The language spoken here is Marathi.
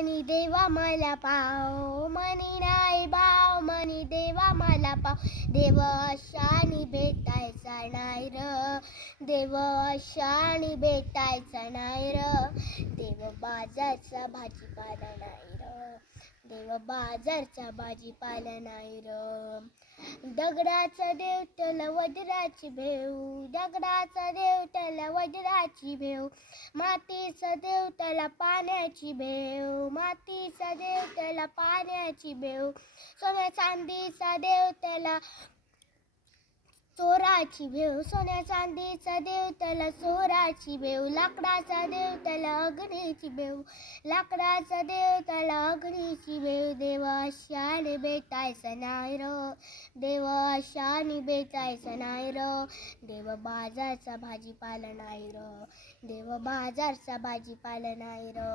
मनी देवा मला पाव मनी नाही भाव मनी देवा मला पाव. देव अशानी भेटायचा नाही र देव अशानी भेटायचा नाही र. देव बाजारचा भाजीपाला नाही र देव बाजारचा भाजीपाला नाही र. दगडाचा देव त्याला वज्राची भेव दगडाचा देव त्याला वज्राची भेव. मातीचा देव त्याला पाण्याची भेव मातीचा देव त्याला पाण्याची भेव. सोन्या चांदीचा देव त्याला चोराची भेव सोन्या चांदीचा देव त्याला चोराची भेव लाकडाचा देव त्याला अग्नीची भेव लाकडाचा देव त्याला अग्नीची भेव. देवा शाने भेटायचं नाही र देवा शाने भेटायचं नाही र देव बाजारचा भाजीपाला नाही र देव बाजारचा भाजीपाला नाही र.